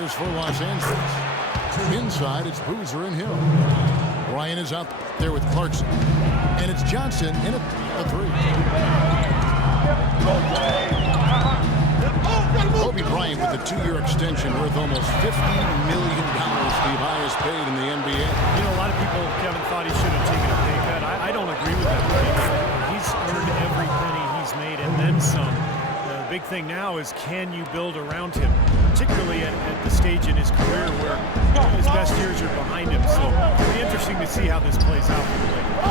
starters for Los Angeles. Inside, it's Boozer and Hill. Bryant is out there with Clarkson. And it's Johnson in a three. Kobe Bryant with a 2-year extension worth almost $50 million, the highest paid in the NBA. You know, a lot of people, Kevin, thought he should have taken a pay cut. I don't agree with that. He's earned every penny he's made and then some. The big thing now is, can you build around him, particularly at the stage in his career where his best years are behind him. So it'll be interesting to see how this plays out for the Lakers.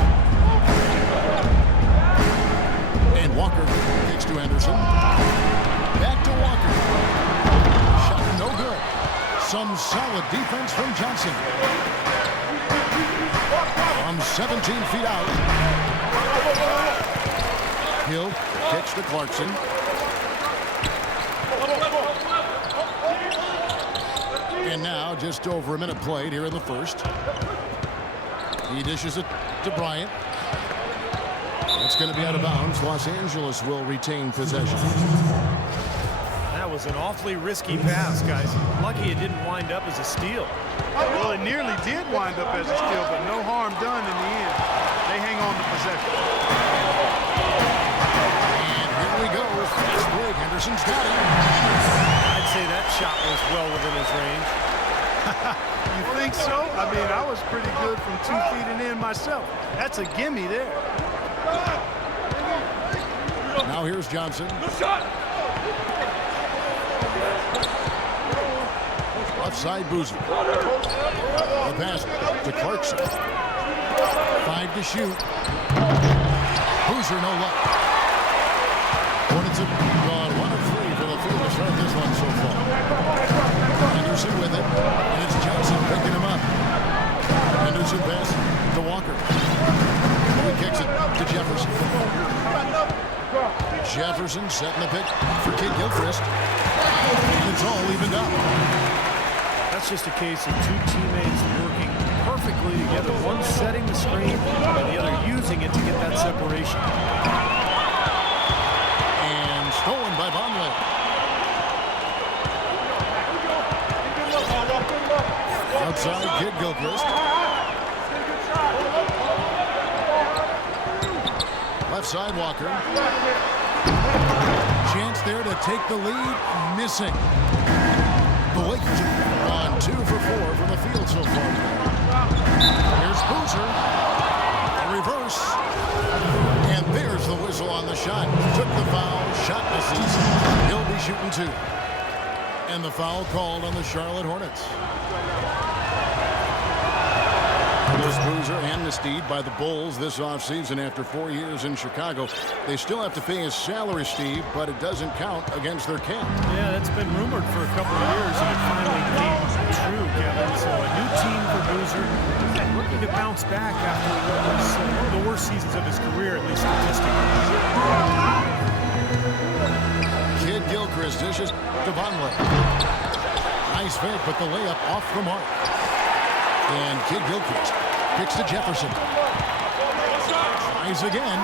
And Walker kicks to Anderson. Back to Walker. Shot no good. Some solid defense from Johnson. From 17 feet out. Hill kicks to Clarkson. And now just over a minute played here in the first. He dishes it to Bryant. It's going to be out of bounds. Los Angeles will retain possession. That was an awfully risky pass, guys. Lucky it didn't wind up as a steal. Well, it nearly did wind up as a steal, but no harm done in the end. They hang on to possession. And here we go. Fast break. Henderson's got it. I'd say that shot was well within his range. You think so? I mean, I was pretty good from 2 feet and in myself. That's a gimme there. Now here's Johnson. Left side, Boozer. The pass to Clarkson. 5 to shoot. Boozer, no luck. Hornets have gone 1 of 3 for the field to start this one so far. Henderson with it, and it's Johnson picking him up. Henderson pass to Walker. He kicks it to Jefferson. Jefferson setting the pick for Kid Gilchrist. It's all evened up. That's just a case of 2 teammates working perfectly together. One setting the screen and the other using it to get that separation. And stolen by Vonleh. Outside, Kid Gilchrist. Left side, Walker. Chance there to take the lead. Missing. The Lakers have gone 2 for 4 from the field so far. Here's Boozer. A reverse. And there's the whistle on the shot. Took the foul. Shot misses. He'll be shooting 2. And the foul called on the Charlotte Hornets. There's Boozer amnestied by the Bulls this offseason after 4 years in Chicago. They still have to pay his salary, Steve, but it doesn't count against their cap. Yeah, that's been rumored for a couple of years, and it finally came true, Kevin. So a new team for Boozer, looking to bounce back after what was one of the worst seasons of his career, at least statistically. Kid Gilchrist dishes to Vonleh. Nice fake, but the layup off the mark. And Kid Gilchrist kicks to Jefferson. Tries again.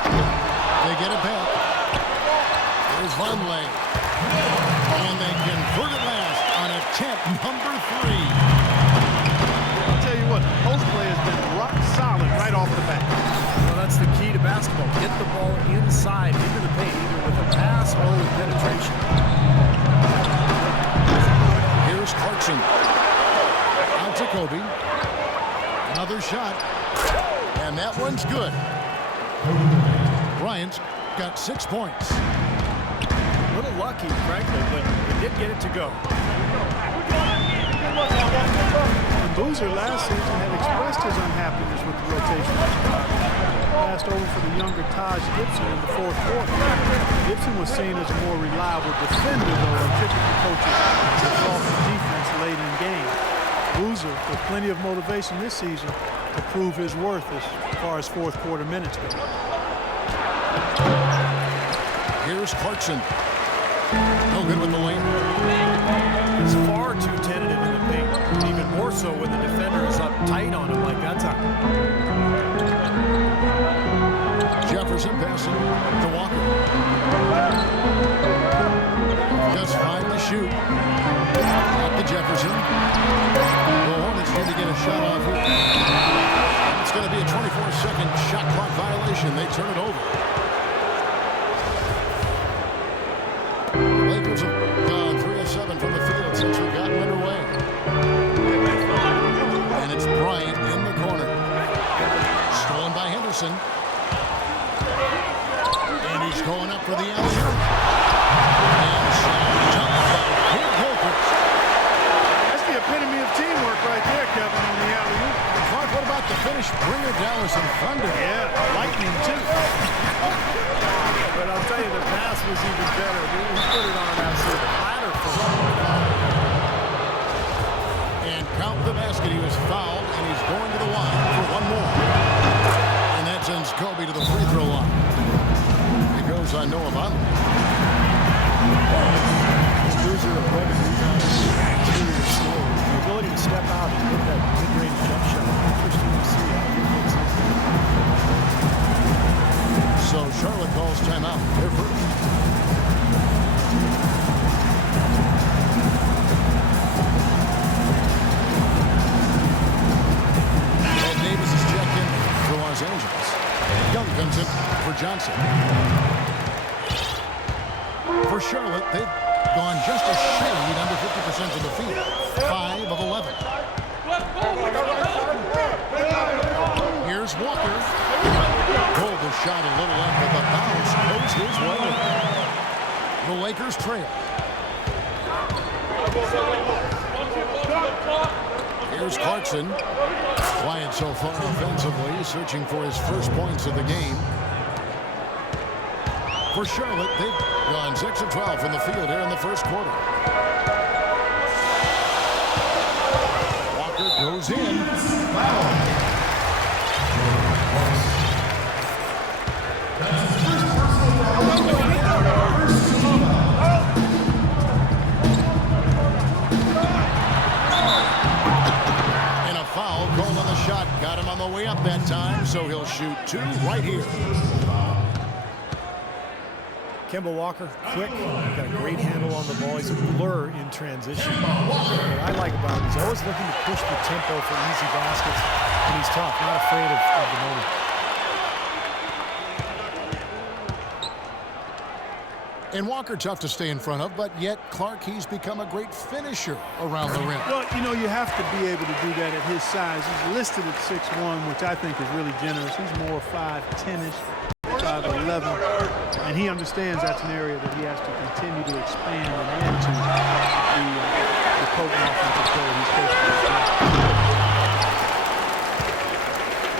They get it back. There's Vonleh. And they convert it last on attempt number 3. I'll tell you what, post play has been rock solid right off the bat. Well, that's the key to basketball. Get the ball inside, into the paint, either with a pass or with penetration. Here's Clarkson. Out to Kobe. Another shot. And that one's good. Bryant's got 6 points. A little lucky, frankly, but he did get it to go. And Boozer last season had expressed his unhappiness with the rotation. Passed over for the younger Taj Gibson in the 4th quarter. Gibson was seen as a more reliable defender, though, and typical coaches have called for defense late in games. Boozer with plenty of motivation this season to prove his worth as far as 4th quarter minutes go. Here's Clarkson. No good with the lane. He's far too tentative in the paint, even more so when the defender is up tight on him like that time. Jefferson passing to Walker. Just 5 to shoot. At the Williamson. The Hornets need to get a shot off here. It's going to be a 24-second shot clock violation. They turn it over. The Lakers have gone 3 of 7 from the field since we've gotten underway. And it's Bryant in the corner. Stolen by Henderson. And he's going up for the alley-oop. And talk about big Hilkers. That's the epitome of teamwork right there, Kevin, on the alley-oop. Clark, what about the finish? Bring it down with some thunder. Yeah, lightning, too. But I'll tell you, the pass was even better. He put it on that sort of platter for him. And count the basket. He was fouled, and he's going to the line for one more. And that sends Kobe to the free throw line. He goes on Noah Vonleh. This loser of weapon rebound interior score. The ability to step out and hit that mid-range jump shot. Interesting to see how he fits in. So Charlotte calls timeout. They're first. Ed Davis is checked in for Los Angeles. Young comes in for Johnson. For Charlotte, they've gone just a shade under 50% of the field. 5 of 11. Here's Walker. Pulled the shot a little up, but the bounce goes his way. The Lakers trail. Here's Clarkson. Quiet so far offensively, searching for his first points of the game. For Charlotte, they've gone 6 of 12 from the field here in the first quarter. Walker goes in. Foul. And a foul called on the shot. Got him on the way up that time, so he'll shoot 2 right here. Kemba Walker, quick, got a great handle on the ball. He's a blur in transition. What I like about him, he's always looking to push the tempo for easy baskets, and he's tough, not afraid of the moment. And Walker tough to stay in front of, but yet Clark, he's become a great finisher around the rim. Well, you know, you have to be able to do that at his size. He's listed at 6'1", which I think is really generous. He's more 5'10"-ish. 5'11", and he understands that's an area that he has to continue to expand and add to the potent offensive player he's capable of doing.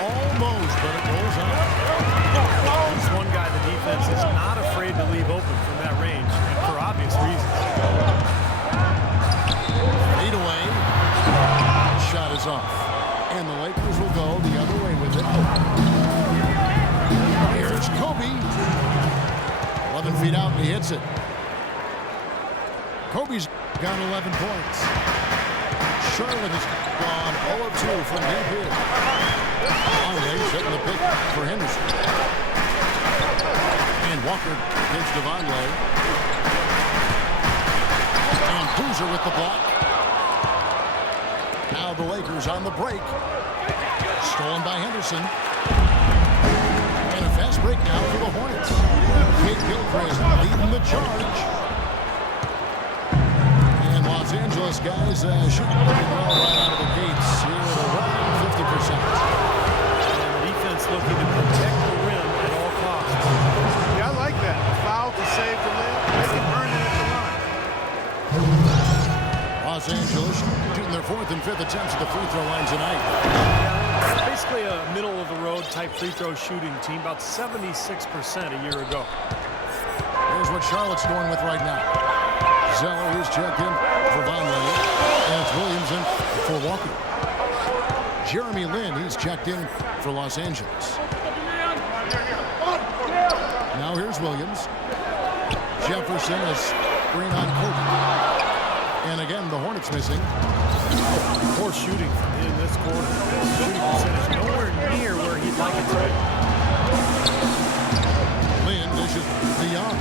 Almost, but it rolls out. He's one guy the defense is not afraid to leave open from that range, and for obvious reasons. Fade away. Shot is off. And the Lakers will go the other way with it. Here's Kobe. 11 feet out, and he hits it. Kobe's got 11 points. Charlotte has gone 0 of 2 from deep here. Longley setting the pick for Henderson. And Walker against Devonley. And Boozer with the block. Now the Lakers on the break. Stolen by Henderson. And a fast break now for the Hornets. Kate Gilchrist leading the charge. And Los Angeles guys shooting well right out of the gates here at around 50%. And the defense looking to protect the rim at all costs. Yeah, I like that. A foul to save the lid. They can earn it at the line. Los Angeles shooting their 4th and 5th attempts at the free throw line tonight. Basically a middle-of-the-road type free throw shooting team, about 76% a year ago. Here's what Charlotte's going with right now. Zeller is checked in for Vonleh, and it's Williamson for Walker. Jeremy Lin, he's checked in for Los Angeles. Now here's Williams. Jefferson is screen on Kobe. And again, the Hornets missing. Poor shooting in this quarter. Shooting percentage nowhere near where he'd like it to be. Lin dishes beyond.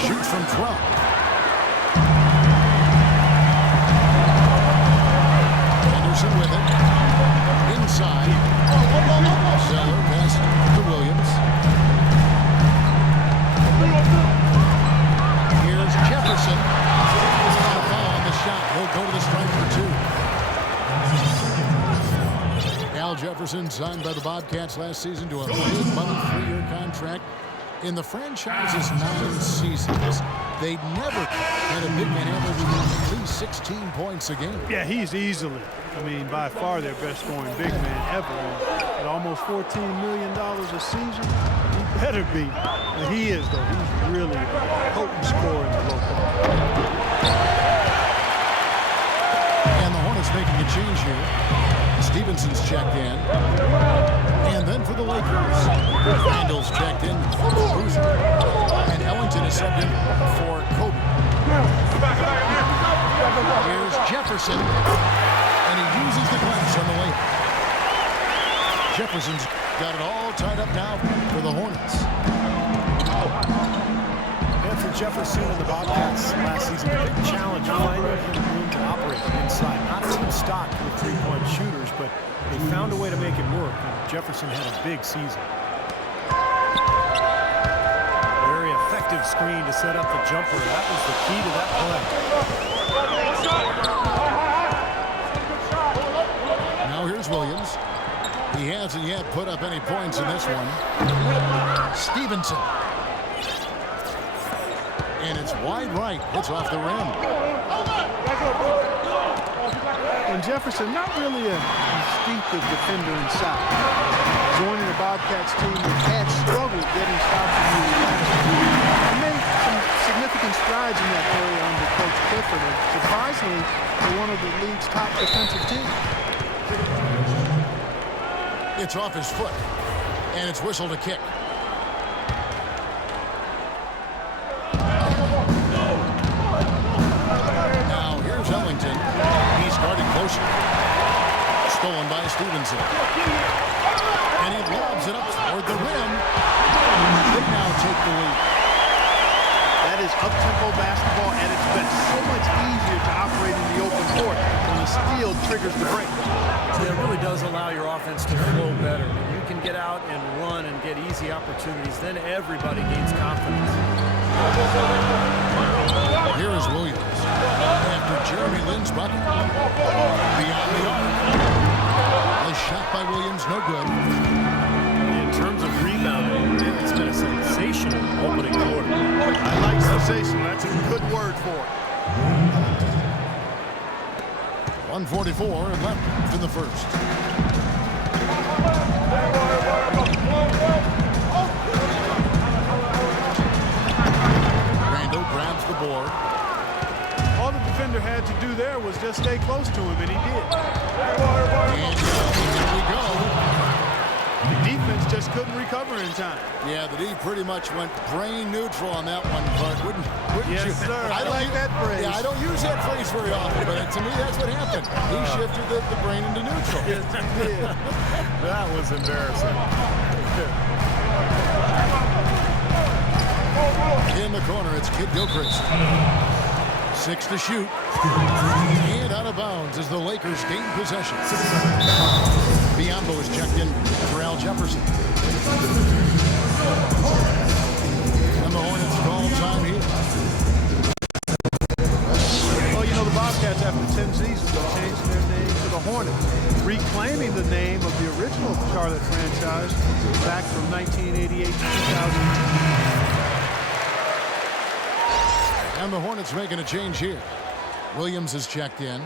Shoots from 12. Jefferson signed by the Bobcats last season to a big money 3-year contract. In the franchise's 9 seasons, they'd never had a big man averaging at least 16 points a game. Yeah, he's easily, by far their best scoring big man ever. At almost $14 million a season, he better be. And he is, though. He's really a potent scorer in the low post. And the Hornets making a change here. Stevenson's checked in. And then for the Lakers, Randall's checked in for Boozer. And Ellington is subbed in for Kobe. Here's Jefferson. And he uses the glass on the lane. Jefferson's got it all tied up now for the Hornets. And for Jefferson and the Bobcats last season, a big challenge finding room to operate inside. Not a team stocked with three-point shooters, but they found a way to make it work. And Jefferson had a big season. Very effective screen to set up the jumper. That was the key to that play. Now here's Williams. He hasn't yet put up any points in this one. Stevenson. And it's wide right. It's off the rim. And Jefferson, not really a instinctive defender inside. Joining the Bobcats team that had struggled getting stops in the last year. He made some significant strides in that area under Coach Clifford. And surprisingly, they're one of the league's top defensive teams. It's off his foot. And it's whistled a kick. Now here's Ellington. He's guarded closer. Stolen by Stevenson. And he lobs it up toward the rim. They now take the lead. That is up-tempo basketball at its best. So much easier to operate in the open court when the steal triggers the break. It really does allow your offense to flow better. When you can get out and run and get easy opportunities, then everybody gains confidence. Here is Williams. After Jeremy Lin's bucket. Beyond the arc. A shot by Williams, no good. In terms of rebounding, it's been a sensational opening quarter. I like sensational. That's a good word for it. 1:44 left in the first. Randall grabs the board. All the defender had to do there was just stay close to him, and he did. And here we go. The defense just couldn't recover in time. Yeah, the D pretty much went brain neutral on that one, but wouldn't Yes, you? sir. I like that phrase. Yeah, I don't use that phrase very often, but to me that's what happened. He shifted the brain into neutral. Yes, he did. That was embarrassing. In the corner, it's Kid Gilchrist. 6 to shoot. And out of bounds as the Lakers gain possession. Biombo is checked in for Al Jefferson. And the Hornets call time here. Well, you know, the Bobcats, after 10 seasons, are changing their name to the Hornets, reclaiming the name of the original Charlotte franchise back from 1988 to 2000. And the Hornets making a change here. Williams is checked in.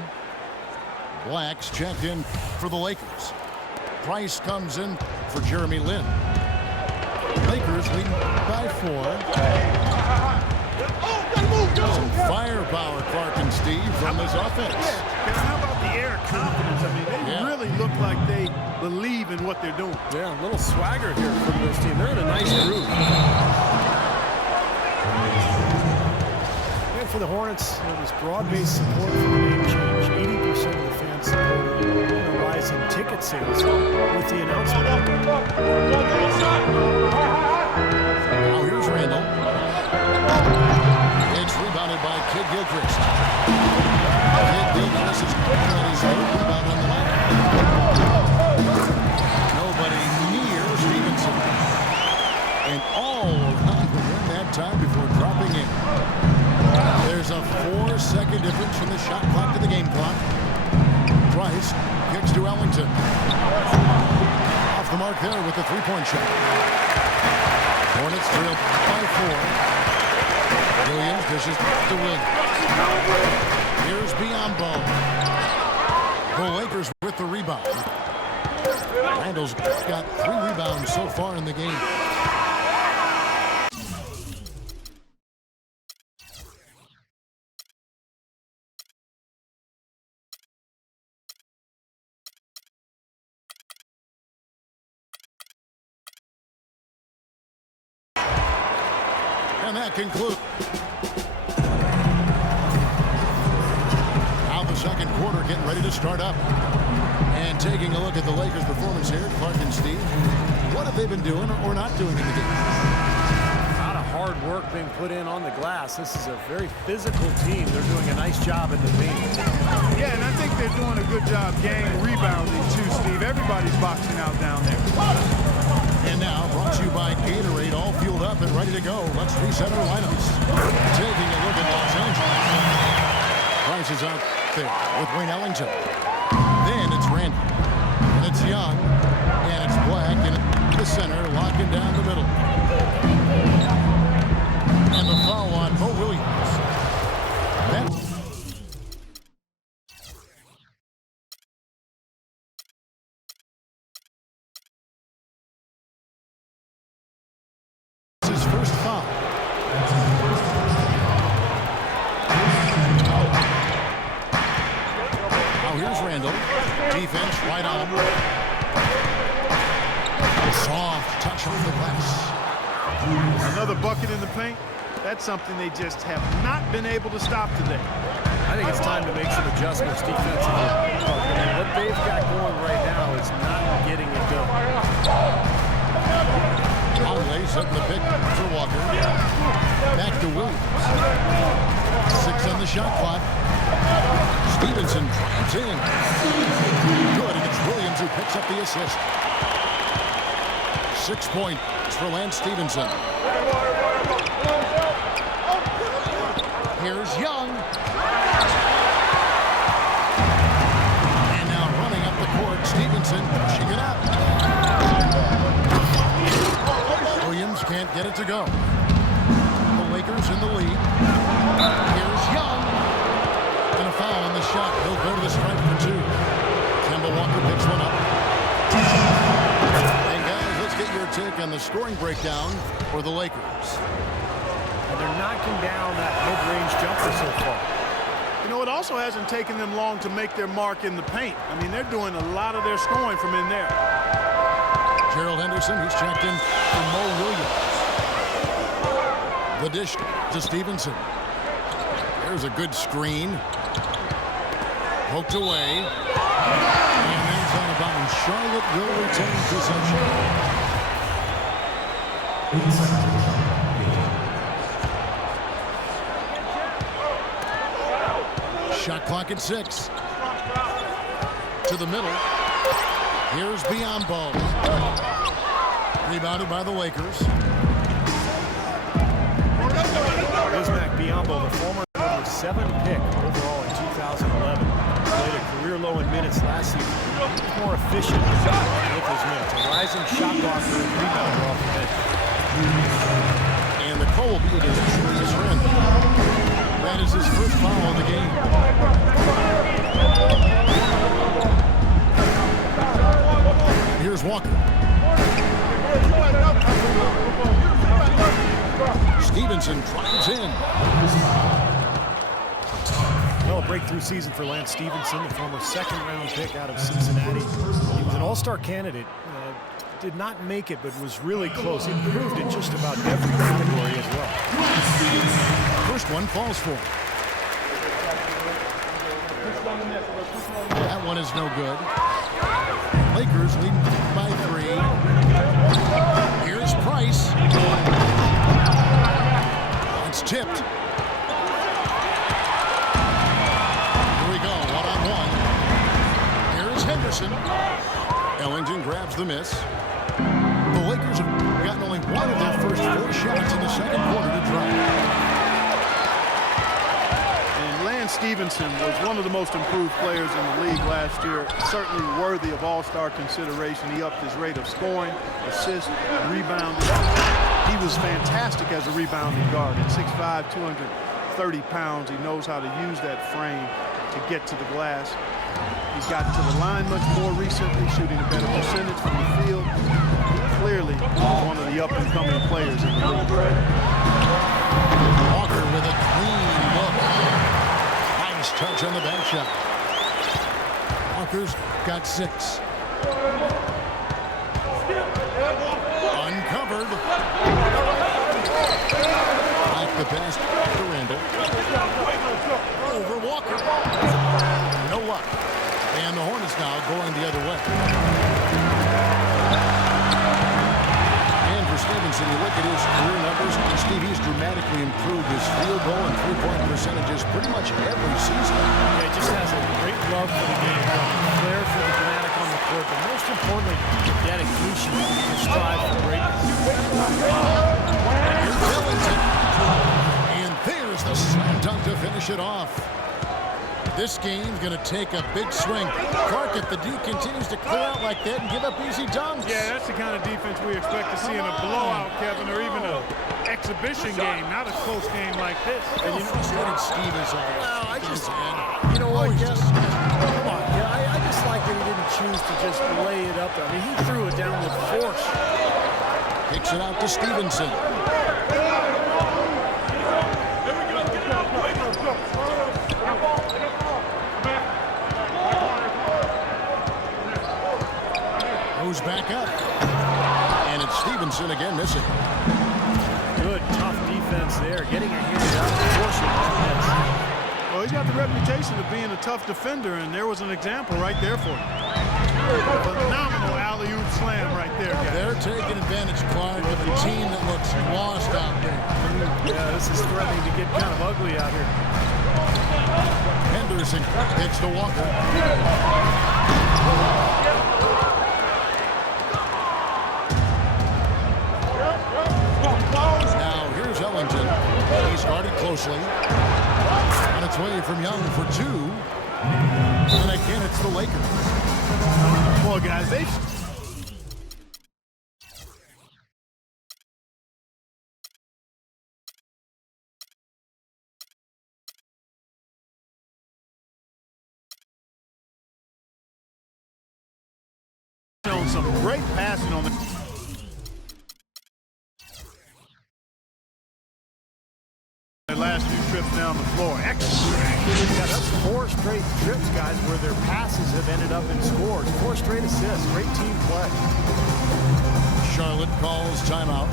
Black's checked in for the Lakers. Price comes in for Jeremy Lin. Lakers lead by 4. Some firepower, Clark and Steve, from this offense. Yeah, and how about the air of confidence? I mean, they really look like they believe in what they're doing. Yeah, a little swagger here from this team. They're in a nice groove. And for the Hornets, there was broad-based support for the name change. 80% of the fans supported a rise in ticket sales with the announcement. Now here's Randall. It's rebounded by Kid Gilchrist. Kid Gilchrist is on his own rebound on the line. Nobody near Stevenson. And all around the rim that time before dropping in. There's a 4-second difference from the shot clock to the game clock. Price kicks to Ellington. mark there with the three-point shot. Hornets trail by 4. Williams dishes to Williams. Here's Biombo. The Lakers with the rebound. Randall's got 3 rebounds so far in the game. And that concludes. Now the second quarter getting ready to start up. And taking a look at the Lakers' performance here, Clark and Steve, what have they been doing or not doing in the game? A lot of hard work being put in on the glass. This is a very physical team. They're doing a nice job in the paint. Yeah, and I think they're doing a good job gang rebounding too, Steve. Everybody's boxing out down there. And now, brought to you by Gatorade, all fueled up and ready to go. Let's reset our lineups. Taking a look at Los Angeles. Price is out there with Wayne Ellington. Then it's Randy. And it's Young. And it's Black in the center, locking down the middle. And the foul on Mo Williams. That's his first foul. Now here's Randall. Defense right on him. Soft touch on the glass. Another bucket in the paint. That's something they just have not been able to stop today. I think it's time to make some adjustments defensively. What they've got going right now is not getting it done. Conley setting the pick for Walker. Back to Williams. 6 on the shot clock. Stevenson drives in. Good, and it's Williams who picks up the assist. 6 points for Lance Stevenson. Here's Young. And now running up the court, Stevenson pushing it up. Williams can't get it to go. The Lakers in the lead. Here's Young. And a foul on the shot. He'll go to the stripe for 2. Kemba Walker picks one up. And guys, let's get your take on the scoring breakdown for the Lakers. And they're knocking down that mid-range jumper so far. You know, it also hasn't taken them long to make their mark in the paint. I mean, they're doing a lot of their scoring from in there. Gerald Henderson, he's checked in for Mo Williams. The dish to Stevenson. There's a good screen. Poked away. And that's out of bounds. Charlotte will retain possession. Shot clock at 6. To the middle. Here's Biombo. Rebounded by the Lakers. Biombo, the former number 7 pick overall in 2011. Played a career low in minutes last season. He's more efficient with his minutes. A rising shot blocker and rebounder off the bench. And the call will be against Julius Randle. That is his first foul of the game. Here's Walker. Stevenson drives in. Well, a breakthrough season for Lance Stevenson, the former second-round pick out of Cincinnati. He was an all-star candidate. Did not make it, but was really close. He improved in just about every category as well. First one falls for him. That one is no good. Lakers leading by 3. Here's Price. It's tipped. Here we go, one-on-one. Here's Henderson. Ellington grabs the miss. The Lakers have gotten only one of their first 4 shots in the second quarter to drop. And Lance Stevenson was one of the most improved players in the league last year, certainly worthy of all-star consideration. He upped his rate of scoring, assists, rebounding. He was fantastic as a rebounding guard. At 6'5", 230 pounds, he knows how to use that frame to get to the glass. He's gotten to the line much more recently, shooting a better percentage from the field. Clearly, one of the up-and-coming players in the league. Walker with a clean look. Nice touch on the bank shot. Walker's got 6. Uncovered. Back the pass to Randall. Over Walker. No luck. And the Hornets now going the other way. And for Stevenson, you look at his career numbers, Steve, he's dramatically improved his field goal and three-point percentages pretty much every season. Yeah, he just has a great love for the game, flair for the dramatic on the court, but most importantly, the dedication to strive for greatness. And there's the slam dunk to finish it off. This game's going to take a big swing. Clark, if the D continues to clear out like that and give up easy dunks. Yeah, that's the kind of defense we expect to see in a blowout, Kevin, or even an exhibition game, not a close game like this. And you know, frustrated Steve is over. Well, you know what, Jeff? Come on, yeah, I just like that he didn't choose to just lay it up there. I mean, he threw it down with force. Kicks it out to Stevenson. Goes back up. And it's Stevenson again missing. Good, tough defense there. Getting a hand out, forcing offense. Well, he's got the reputation of being a tough defender, and there was an example right there for him. Phenomenal alley-oop slam right there, guys. They're taking advantage, Clark, of a team that looks lost out there. Yeah, this is threatening to get kind of ugly out here. Henderson hits to Walker. Now here's Ellington. He started closely. On its way from Young for 2. And again, it's the Lakers. Well, guys, they've shown some great passing on the last few trips down the floor. Excellent. Yeah, that's 4 straight trips, guys, where their passes have ended up in scores. 4 straight assists. Great team play. Charlotte calls timeout.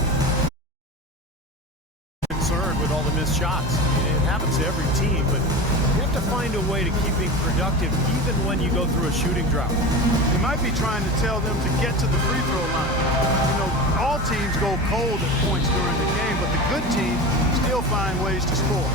Concerned with all the missed shots. It happens to every team, but you have to find a way to keep being productive even when you go through a shooting drought. He might be trying to tell them to get to the free throw line. You know, all teams go cold at points during the game, but the good team still find ways to score.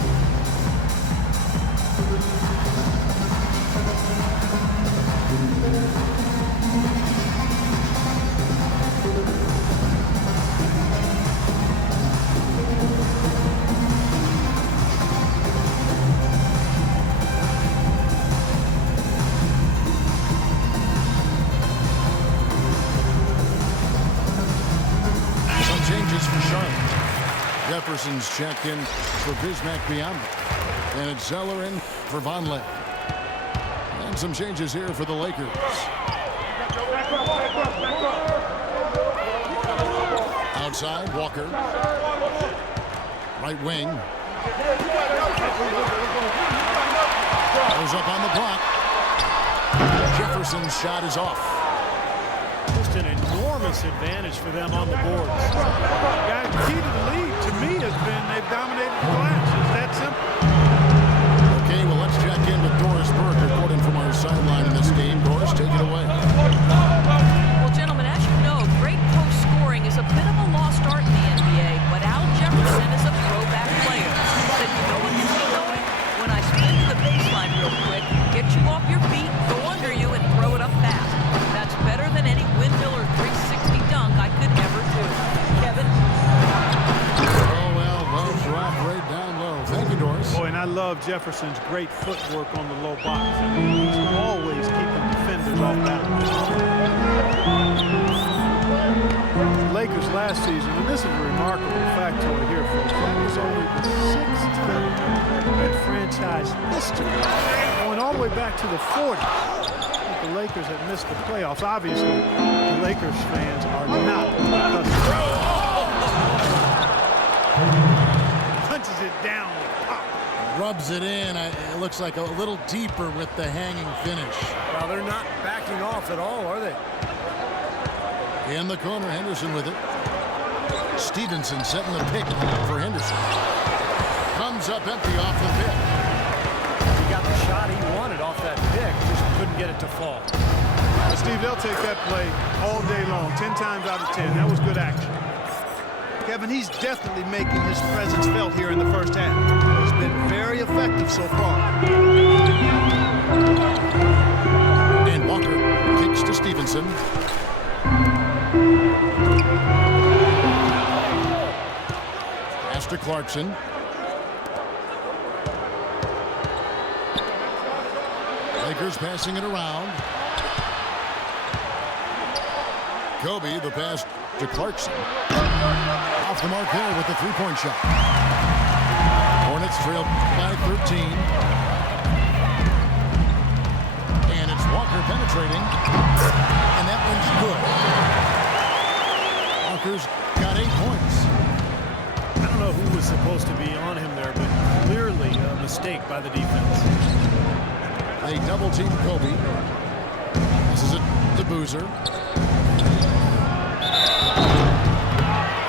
Jefferson's checked in for Bismack Biyombo. And it's Zeller in for Vonleh. And some changes here for the Lakers. Outside, Walker. Right wing. Goes up on the block. Jefferson's shot is off. Just an enormous advantage for them on the boards. Guys, the key to the lead, to me, has been they've dominated the glass. It's that simple. Okay, well, let's check in with Doris Burke, reporting from our sideline in this game. Doris, take it away. Well, gentlemen, as you know, great post scoring is a bit of a lost art in the NBA, but Al Jefferson is a throwback player. He said, you know what gets me going? When I spin to the baseline real quick, get you off your feet, go under you, and throw it up fast. That's better than any windmill or 360 dunk I could ever do. Kevin? Oh, well, those drop right down low. Thank you, Doris. Boy, and love Jefferson's great footwork on the low box. I mean, he's always keeping defenders off balance. The Lakers last season, and this is a remarkable factoid here, folks, that was only the 6th time in franchise history, going all the way back to the 40s, that the Lakers had missed the playoffs. Obviously, the Lakers fans are not accustomed. Punches it down. Rubs it in. It looks like a little deeper with the hanging finish. Well, they're not backing off at all, are they? In the corner, Henderson with it. Stevenson setting the pick for Henderson. Comes up empty off the pick. He got the shot he wanted off that pick, just couldn't get it to fall. Steve, they'll take that play all day long, 10 times out of 10. That was good action. Kevin, he's definitely making his presence felt here in the first half. He's been very effective so far. And Walker kicks to Stevenson. Pass to Clarkson. Lakers passing it around. Kobe, the pass to Clarkson. Off the mark there with the three-point shot. Hornets trail by 13. And it's Walker penetrating. And that one's good. Walker's got 8 points. I don't know who was supposed to be on him there, but clearly a mistake by the defense. They double-team Kobe. This is it to Boozer.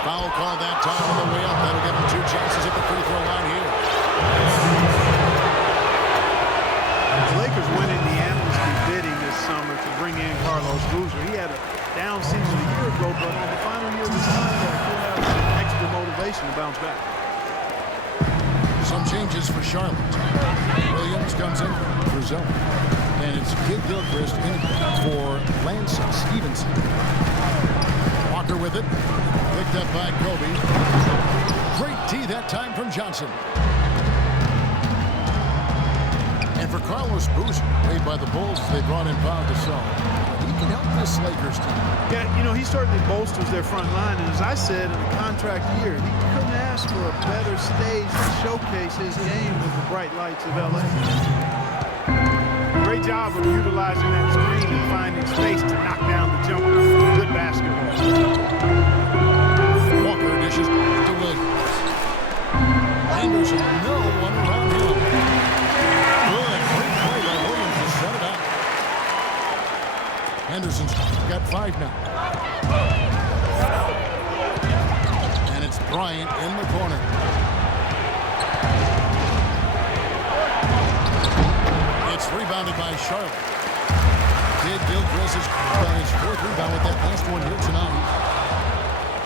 Foul call that time on the way up. That'll give him 2 chances at the free throw line here. The Lakers winning the amnesty bidding this summer to bring in Carlos Boozer. He had a down season a year ago, but on the final year of his contract, he'll have some extra motivation to bounce back. Some changes for Charlotte. Williams comes in for zone. And it's Kid Gilchrist in for Lance Stevenson. Walker with it. Picked up by Kobe. Great tee that time from Johnson. And for Carlos Boozer, made by the Bulls, they brought in Pau Gasol. He can help this Lakers team. Yeah, you know, he certainly bolsters their front line. And as I said, in the contract year, he couldn't ask for a better stage to showcase his game with the bright lights of L.A. Great job of utilizing that screen and finding space to knock down the jumper. Good basketball. Walker dishes to Williams. Henderson, no one around him. Good, great play by Williams to shut it out. Henderson's got 5 now. And it's Bryant in the corner. It's rebounded by Charlotte. Kid Gilchrist has got his 4th rebound with that last one here tonight.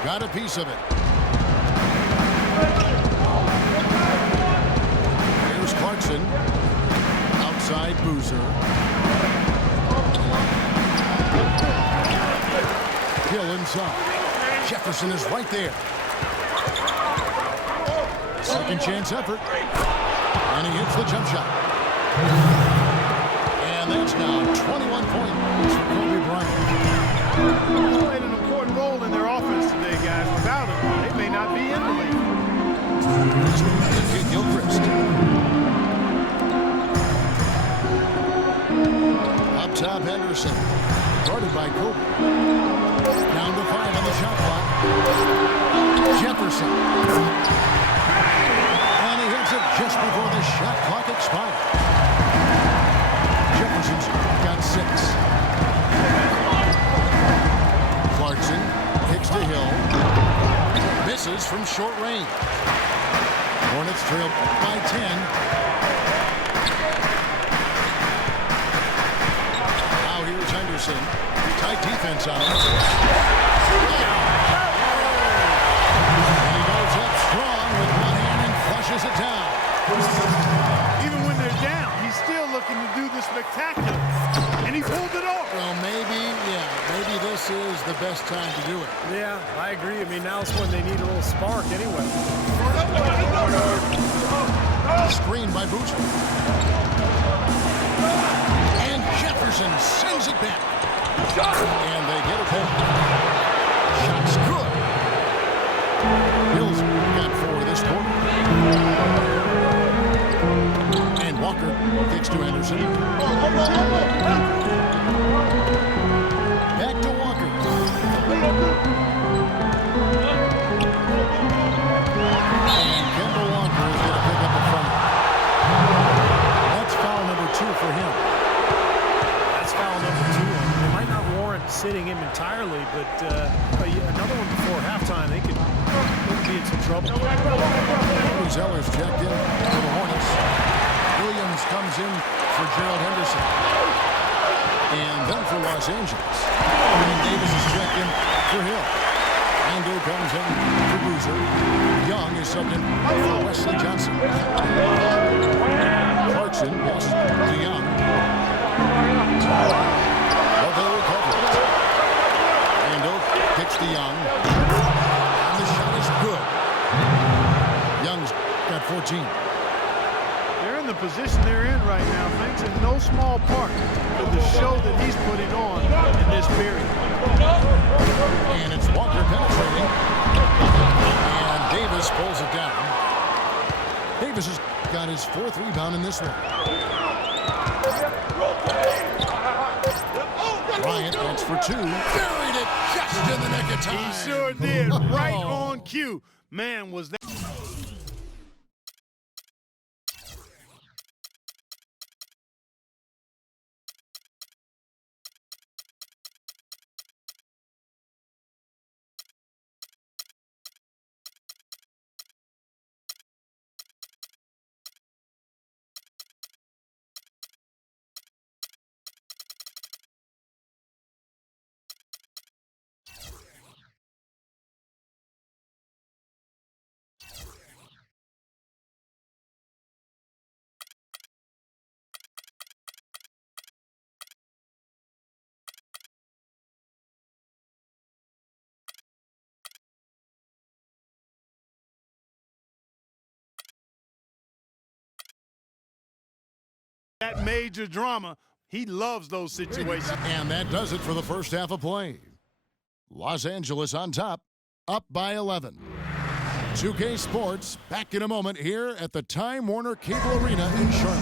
Got a piece of it. Here's Clarkson. Outside Boozer. Hill inside. Jefferson is right there. Second chance effort. And he hits the jump shot. And that's now 21 points for Kobe Bryant. He played an important role in their offense today, guys. Without him, they may not be in the league. Kid Gilchrist. Up top, Henderson. Guarded by Kobe. Down to 5 on the shot clock. Jefferson. And he hits it just before the shot clock expires. Jefferson's got 6. Clarkson kicks to Hill. Misses from short range. Hornets trail by 10. Now here's Henderson. Tight defense on him. And he goes up strong with one hand and flushes it down. Even when they're down, he's still looking to do the spectacular. And he pulled it off. Well, maybe this is the best time to do it. Yeah, I agree. I mean, now's when they need a little spark anyway. Screened by Boozer. And Jefferson sends it back. And they get it home. Shot's good. Bills got 4 this quarter. And Walker kicks to Anderson. Back to Walker. And Kemba Walker is going to pick up the front. That's foul number 2 for him. That's foul number 2. It might not warrant sitting him entirely, but another one before halftime, they could be in some trouble. Zeller's checked in for the Hornets. Williams comes in for Gerald Henderson. And then for Los Angeles. And Davis is checked in for Hill. Ando comes in for Boozer. Young is subbed in for Wesley Johnson. Clarkson passes to Young. But they recover it. Ando kicks to Young. And the shot is good. Young's got 14. They're in the position they're in right now, thanks in no small part to the show that he's putting on in this period. And it's Walker penetrating. And Davis pulls it down. Davis has got his 4th rebound in this one. Bryant, that's for 2. Buried it just in the nick of time. He sure did, right on cue. Man, was that. That major drama, he loves those situations. And that does it for the first half of play. Los Angeles on top, up by 11. 2K Sports back in a moment here at the Time Warner Cable Arena in Charlotte.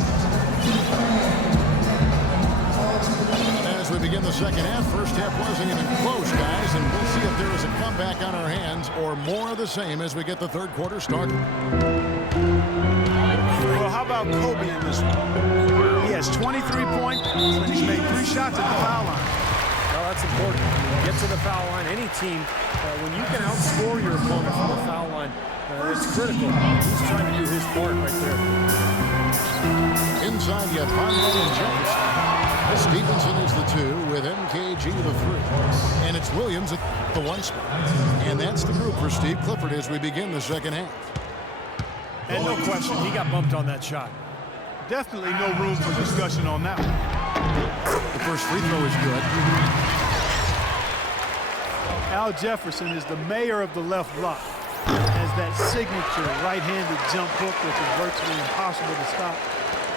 As we begin the second half, first half wasn't even close, guys, and we'll see if there is a comeback on our hands or more of the same as we get the third quarter started. Well, how about Kobe in this one? He has 23 points, and he's made 3 shots at the foul line. Well, that's important. Get to the foul line. Any team, when you can outscore your opponent from the foul line, it's critical. He's trying to do his part right there. Inside, you have Conley and Jefferson. Stevenson is the 2 with MKG the 3. And it's Williams at the 1 spot. And that's the group for Steve Clifford as we begin the second half. And no question, he got bumped on that shot. Definitely no room for discussion on that one. The first free throw is good. Al Jefferson is the mayor of the left block. Has that signature right-handed jump hook, which is virtually impossible to stop.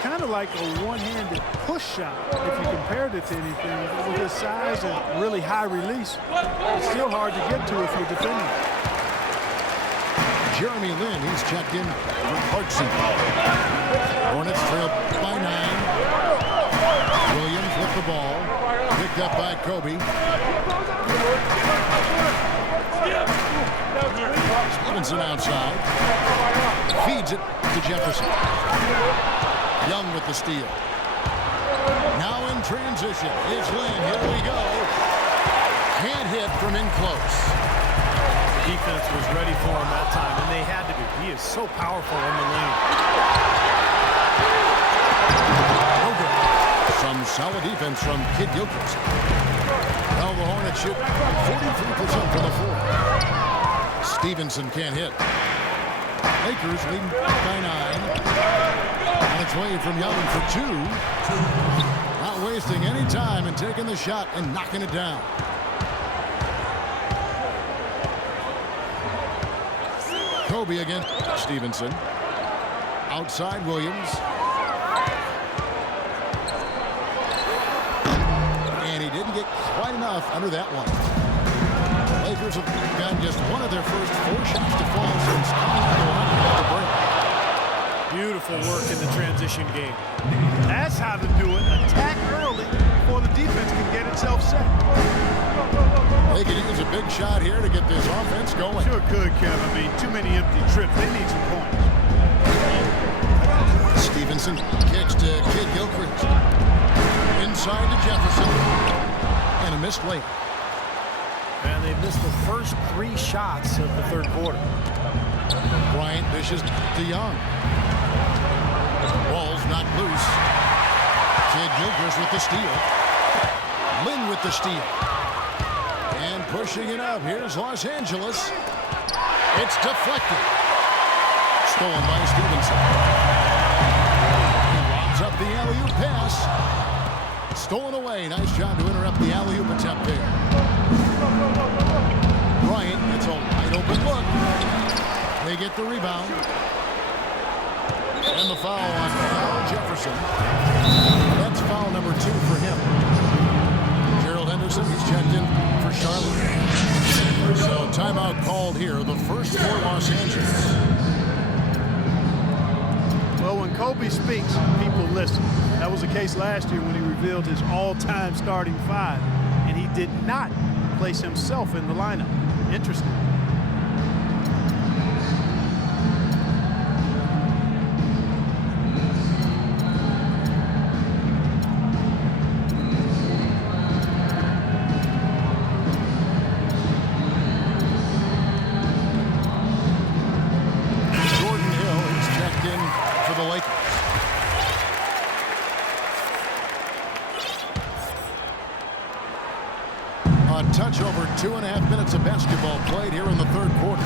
Kind of like a one-handed push shot, if you compared it to anything. With his size and really high release, it's still hard to get to if you're defending. Jeremy Lin, he's checked in for Clarkson. Hornets trail by 9. Williams with the ball. Picked up by Kobe. Stevenson outside. Feeds it to Jefferson. Young with the steal. Now in transition. It's Lin. Here we go. Can't hit from in close. Defense was ready for him that time, and they had to be. He is so powerful in the lane. Okay. Some solid defense from Kid Gilchrist. Well, the Hornets shoot 43% for the floor. Stevenson can't hit. Lakers leading by 9. On its way from Young for 2. Not wasting any time and taking the shot and knocking it down. Kobe against Stevenson. outside Williams. And he didn't get quite enough under that one. The Lakers have gotten just one of their first 4 shots to fall since coming to the break. Beautiful work in the transition game. That's how to do it. Attack early before the defense can get itself set. They could use a big shot here to get this offense going. Sure could, Kevin. I mean, too many empty trips. They need some points. Stevenson kicks to Kid Gilchrist. Inside to Jefferson. And a missed layup. And they missed the first 3 shots of the third quarter. Bryant dishes to Young. Ball's not loose. Kid Gilchrist with the steal. Lynn with the steal. And pushing it up. Here's Los Angeles. It's deflected. Stolen by Stevenson. He lobs up the alley-oop pass. Stolen away. Nice job to interrupt the alley-oop attempt there. Bryant gets a wide open look. They get the rebound. And the foul on Al Jefferson. That's foul number 2 for him. Gerald Henderson, he's checked in for Charlotte. So timeout called here, the first for Los Angeles. Well, when Kobe speaks, people listen. That was the case last year when he revealed his all-time starting 5, and he did not place himself in the lineup. Interesting. Touch over 2.5 minutes of basketball played here in the third quarter.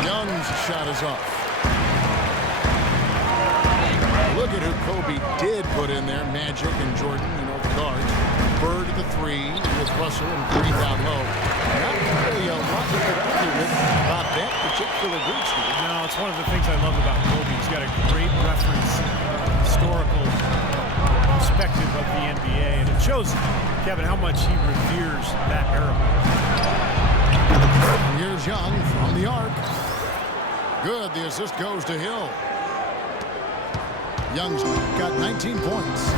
Young's shot is off. Look at who Kobe did put in there. Magic and Jordan, the guards. Bird at the 3 with Russell and Green down low. Not really a lot to argue with about that particular group, Steve. No, it's one of the things I love about Kobe. He's got a great reference, historical perspective of the NBA, and it shows, Kevin, how much he reveres that era. Here's Young from the arc. Good. The assist goes to Hill. Young's got 19 points.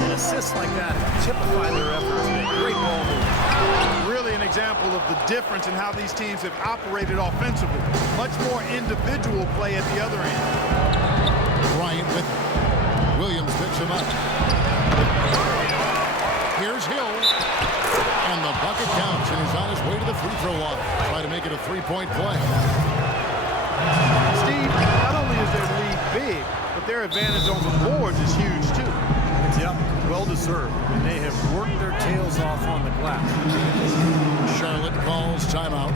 And assists like that typify their effort today. Great ball move. Really an example of the difference in how these teams have operated offensively. Much more individual play at the other end. Bryant with Williams picks him up. Here's Hill. And the bucket counts, and he's on his way to the free throw line. Try to make it a 3-point play. Steve, not only is their lead big, but their advantage on the boards is huge, too. Yep, well deserved. And they have worked their tails off on the glass. Charlotte calls timeout.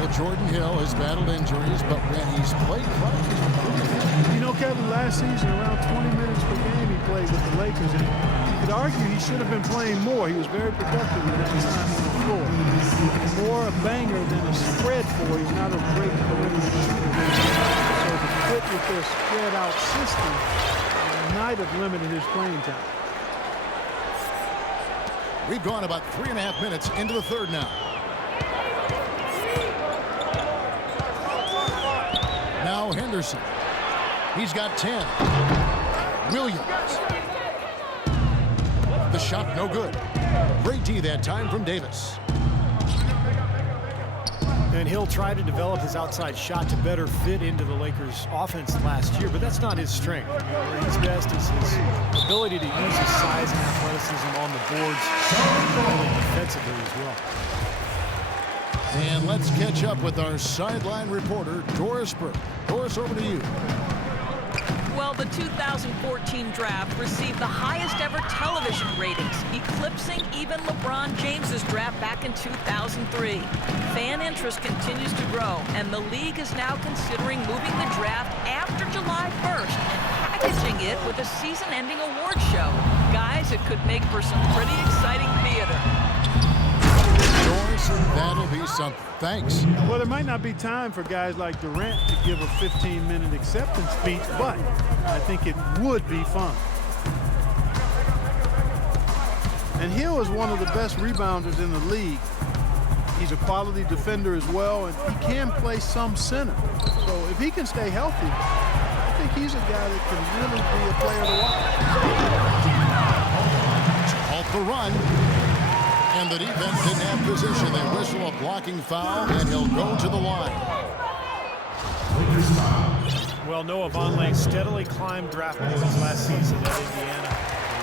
Well, Jordan Hill has battled injuries, but when he's played, Kevin, last season, around 20 minutes per game he played with the Lakers, and you could argue he should have been playing more. He was very productive at his time on the floor. More a banger than a spread for. He's not a great perimeter shooter. So to fit with their spread-out system might have limited his playing time. We've gone about 3.5 minutes into the third now. Now Henderson. He's got 10. Williams. The shot no good. Great D that time from Davis. And he'll try to develop his outside shot to better fit into the Lakers' offense last year, but that's not his strength. Where he's best is his ability to use his size and athleticism on the boards and defensively as well. And let's catch up with our sideline reporter, Doris Burke. Doris, over to you. Well, the 2014 draft received the highest ever television ratings, eclipsing even LeBron James's draft back in 2003. Fan interest continues to grow, and the league is now considering moving the draft after July 1st and packaging it with a season-ending award show. Guys, it could make for some pretty exciting theater. Doris, that'll be So thanks. Well, there might not be time for guys like Durant to give a 15-minute acceptance speech, but I think it would be fun. And Hill is one of the best rebounders in the league. He's a quality defender as well, and he can play some center. So if he can stay healthy, I think he's a guy that can really be a player to watch. Halt the run. And the defense didn't have position. They whistle a blocking foul, and he'll go to the line. Well, Noah Vonleh steadily climbed draft boards last season at Indiana.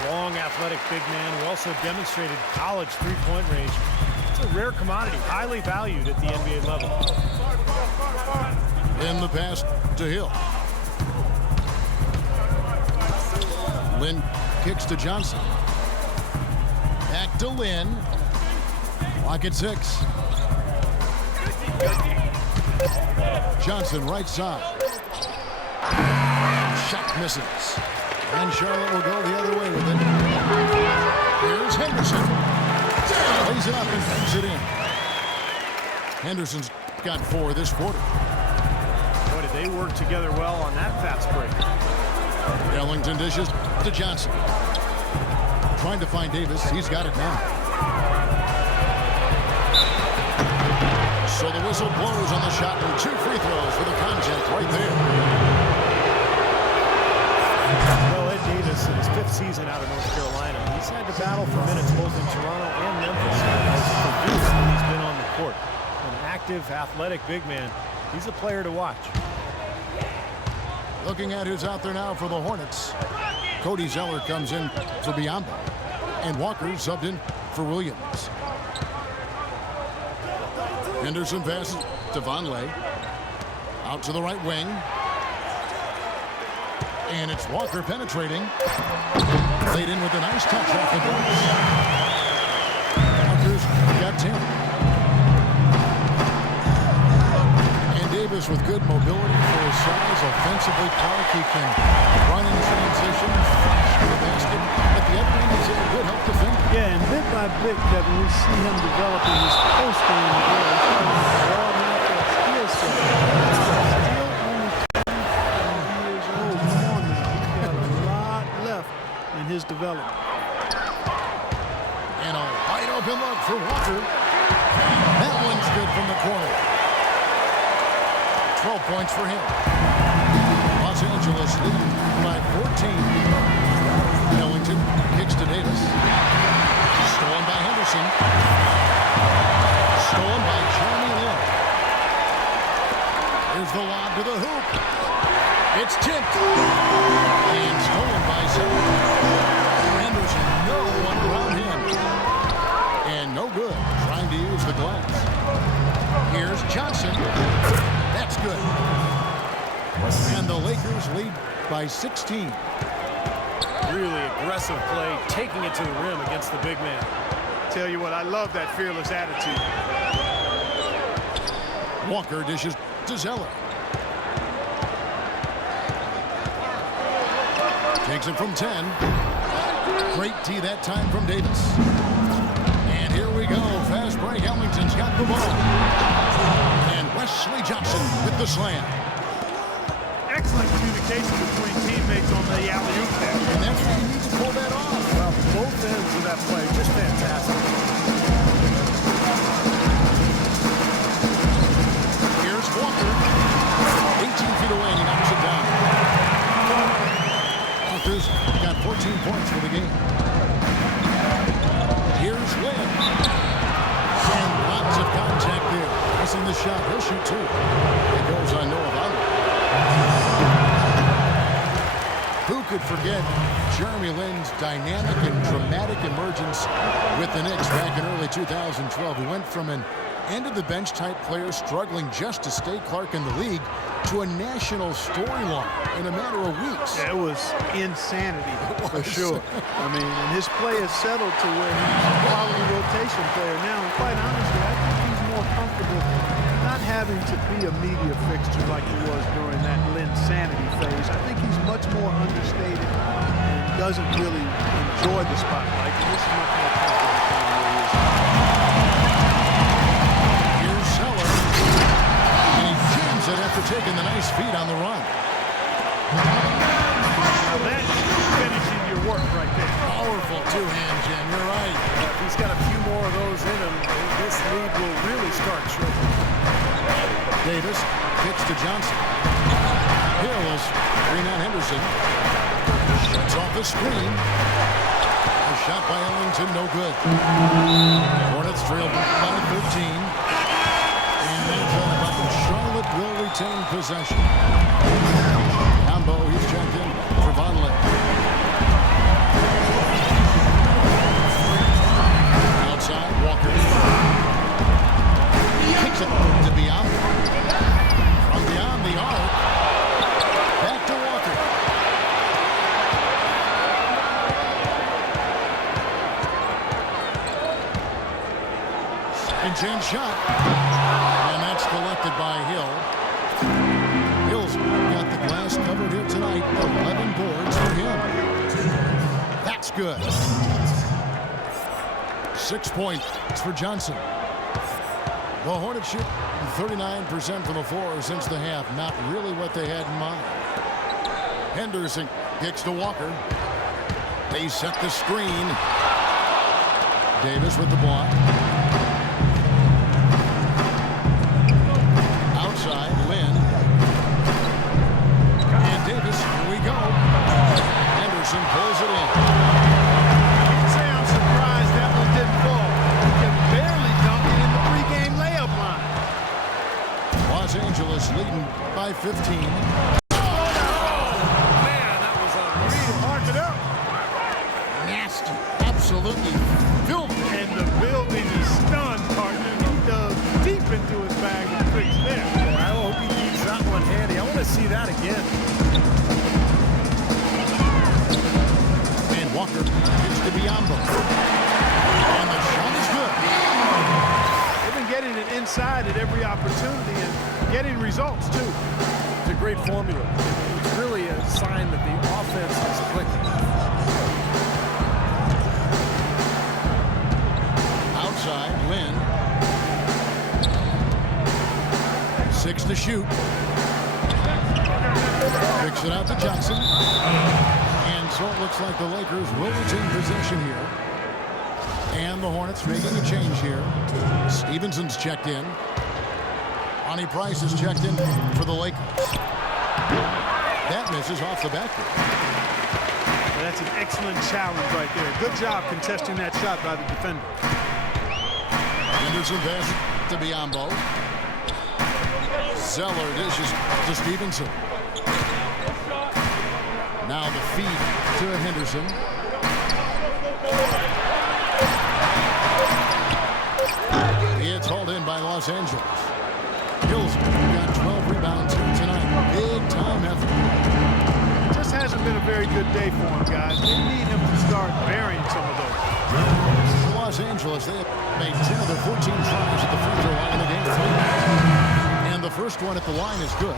A long, athletic big man who also demonstrated college three-point range. It's a rare commodity, highly valued at the NBA level. In the pass to Hill. Lynn kicks to Johnson. Back to Lynn. Clock at 6. Johnson right side. Shot misses. And Charlotte will go the other way with it. Here's Henderson. Lays it up and banks it in. Henderson's got 4 this quarter. Boy, did they work together well on that fast break. Ellington dishes to Johnson. Trying to find Davis. He's got it now. So the whistle blows on the shot and 2 free throws for the contact right there. Well, Ed Davis, in his 5th season out of North Carolina, he's had to battle for minutes both in Toronto and Memphis. He's produced when he's been on the court. An active, athletic big man. He's a player to watch. Looking at who's out there now for the Hornets. Cody Zeller comes in for Biombo. And Walker subbed in for Williams. Henderson passes to Vonleh. Out to the right wing. And it's Walker penetrating. Laid in with a nice touch off the boards. Walker's got 10. And Davis with good mobility for his size. Offensively, Clark, he can run in transition, flash to the basket. At the other end, he's a good help defender. Yeah, and bit by bit, Kevin, we see him developing his post-game as well. He's trying to broaden out that skill set. Still only 25 years old. Come on now. He's got a lot left in his development. And a wide open look for Walker. That one's good from the corner. 12 points for him. Los Angeles lead by 14. Ellington kicks to Davis. Stolen by Henderson. Stolen by Jeremy Lin. Here's the lob to the hoop. It's tipped. And stolen by Zeller. Henderson, no one around him. And no good. Trying to use the glass. Here's Johnson. That's good. And the Lakers lead by 16. Really aggressive play, taking it to the rim against the big man. Tell you what, I love that fearless attitude. Walker dishes to Zeller. Takes it from 10. Great tee that time from Davis. And here we go. Fast break. Ellington's got the ball. And Wesley Johnson with the slam. Excellent communication between teammates on the alley-oop there. And that's where you need to pull that off. Well, both ends of that play, just fantastic. Here's Walker. 18 feet away, and he knocks it down. Walker's got 14 points for the game. Here's Lynn. And lots of contact there. Missing the shot. He'll shoot 2. It goes on Noah Vonleh. Who could forget Jeremy Lin's dynamic and dramatic emergence with the Knicks back in early 2012? He went from an end-of-the-bench type player struggling just to stay Clark in the league to a national storyline in a matter of weeks. It was insanity, for sure. I mean, and his play has settled to where he's a quality rotation player now. And quite honestly, I think he's more comfortable not having to be a media fixture like he was during that Linsanity phase. I think he's much more understated and doesn't really enjoy the spotlight. And this is much more comfortable than he is. Here's making the nice feed on the run. Now that's finishing your work right there. Powerful two-hand jam. You're right. If he's got a few more of those in him, this lead will really start shrinking. Davis kicks to Johnson. Hill is screen on Henderson. Shuts off the screen. A shot by Ellington, no good. Hornets trail by 13. And that's all about Charlotte will retain possession. Combo, he's checked in for Vonleh. Outside, Walker. Kicks it to Biombo. From beyond the arc. Back to Walker. Second chance shot. And that's collected by Hill. Hill's got the glass covered here tonight. 11 boards for him. That's good. 6 points for Johnson. The Hornets shoot 39% from the floor since the half. Not really what they had in mind. Henderson kicks to Walker. They set the screen. Davis with the block. Outside, Lynn. And Davis, here we go. Henderson pulls it in. Say I'm surprised that one didn't fall. You can barely dunk it in the pregame layup line. Los Angeles leading by 15. Mark it up. Nasty. Absolutely filthy. And the building is stunned, partner. He dug deep into his bag and fixed there. I hope he keeps that one handy. I want to see that again. And Walker gets to Biombo. And the shot is good. They've been getting it inside at every opportunity and getting results, too. It's a great formula. It's really a sign that the offense is clicking. Outside, Lynn. 6 to shoot. Kicks it out to Johnson. And so it looks like the Lakers will retain possession here. And the Hornets making a change here. Stevenson's checked in. Ronnie Price is checked in for the Lakers. That misses off the backboard. That's an excellent challenge right there. Good job contesting that shot by the defender. Henderson passes to Biombo. Zeller dishes to Stevenson. Now the feed to Henderson. It's hauled in by Los Angeles. Hill's got 12 rebounds here tonight. Big time effort. Just hasn't been a very good day for him, guys. They need him to start burying some of those. For Los Angeles, they have made 10 of their 14 tries at the free throw line in the game. And the first one at the line is good.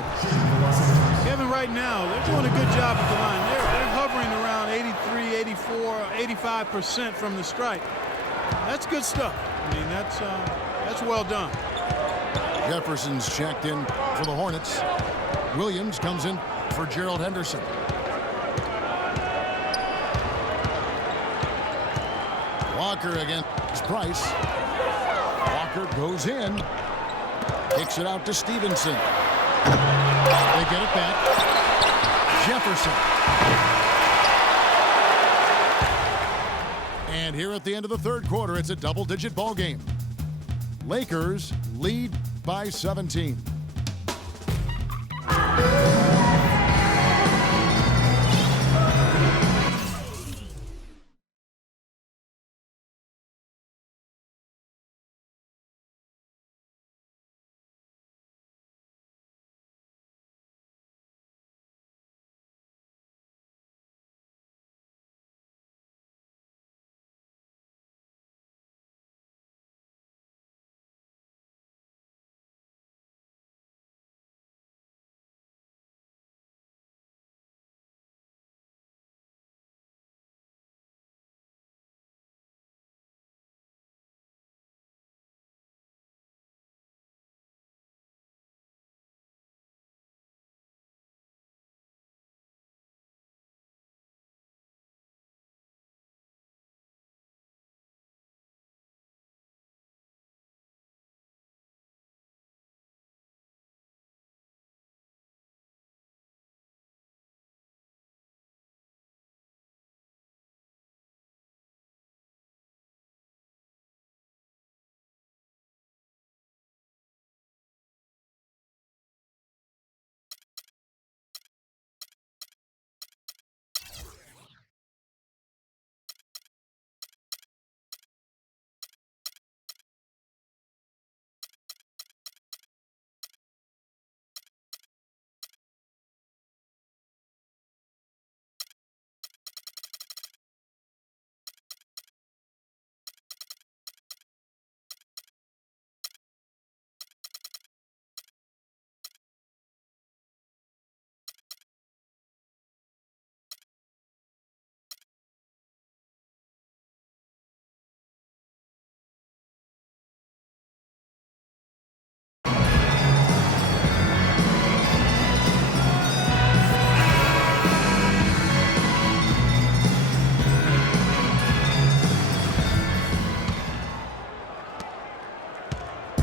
Kevin, right now, they're doing a good job at the line. They're hovering around 83, 84, 85% from the stripe. That's good stuff. I mean, that's well done. Jefferson's checked in for the Hornets. Williams comes in for Gerald Henderson. Walker against Price. Walker goes in. Kicks it out to Stevenson. They get it back. Jefferson. And here at the end of the third quarter, it's a double-digit ball game. Lakers lead by 17.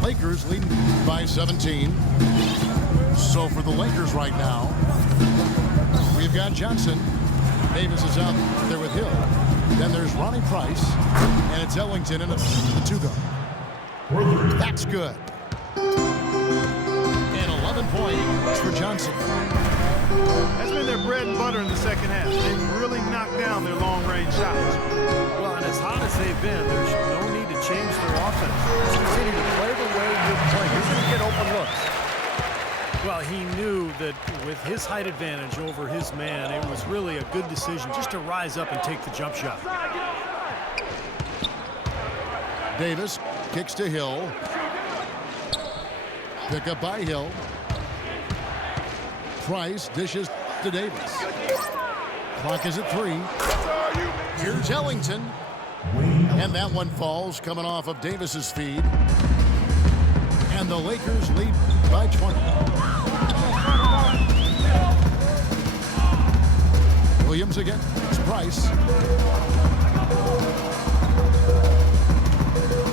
Lakers leading by 17. So for the Lakers right now, we've got Johnson. Davis is out there with Hill. Then there's Ronnie Price, and it's Ellington in the two-guard. That's good. And 11 points for Johnson. That's been their bread and butter in the second half. They've really knocked down their long-range shots. Well, and as hot as they've been, there's no need to change their offense. Just continue to play the way you're playing. You're going to get open looks. Well, he knew that with his height advantage over his man, it was really a good decision just to rise up and take the jump shot. Davis kicks to Hill. Pick up by Hill. Price dishes to Davis. Clock is at 3. Here's Ellington. And that one falls coming off of Davis's feed. And the Lakers lead by 20. Williams again. It's Price.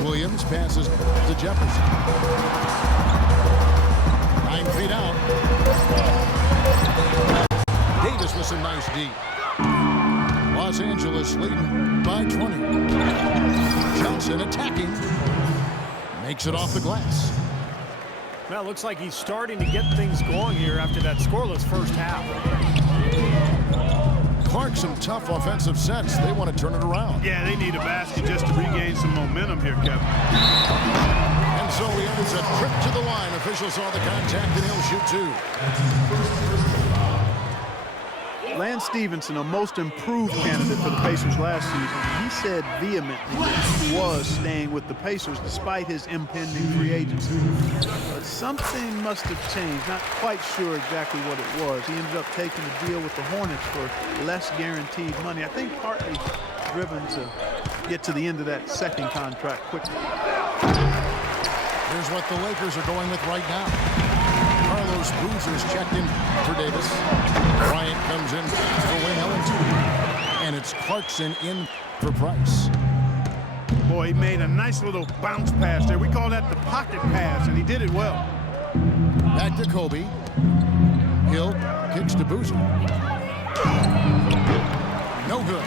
Williams passes to Jefferson. 9 feet out. Davis with some nice D. Los Angeles leading by 20. Johnson attacking. Makes it off the glass. Well, it looks like he's starting to get things going here after that scoreless first half. Clark, some tough offensive sets. They want to turn it around. Yeah, they need a basket just to regain some momentum here, Kevin. And so he ends a trip to the line. Officials saw the contact, and he'll shoot 2. Lance Stevenson, a most improved candidate for the Pacers last season, he said vehemently that he was staying with the Pacers despite his impending free agency. But something must have changed. Not quite sure exactly what it was. He ended up taking a deal with the Hornets for less guaranteed money. I think partly driven to get to the end of that second contract quickly. Here's what the Lakers are going with right now. Carlos Boozer's checked in for Davis. Bryant comes in for Wayne Ellington. And it's Clarkson in for Price. Boy, he made a nice little bounce pass there. We call that the pocket pass, and he did it well. Back to Kobe. Hill kicks to Boozer. No good.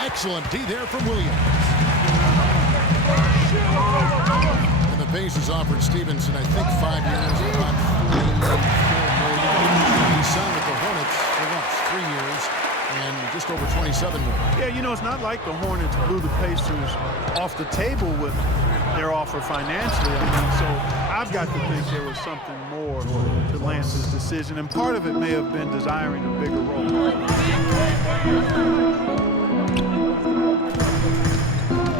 Excellent D there from Williams. And the Pacers offered Stevenson, I think, 5 years, about $4 million. He signed with the Hornets for 3 years and just over $27 million. Yeah, you know, it's not like the Hornets blew the Pacers off the table with their offer financially. I mean, so I've got to think there was something more to Lance's decision, and part of it may have been desiring a bigger role.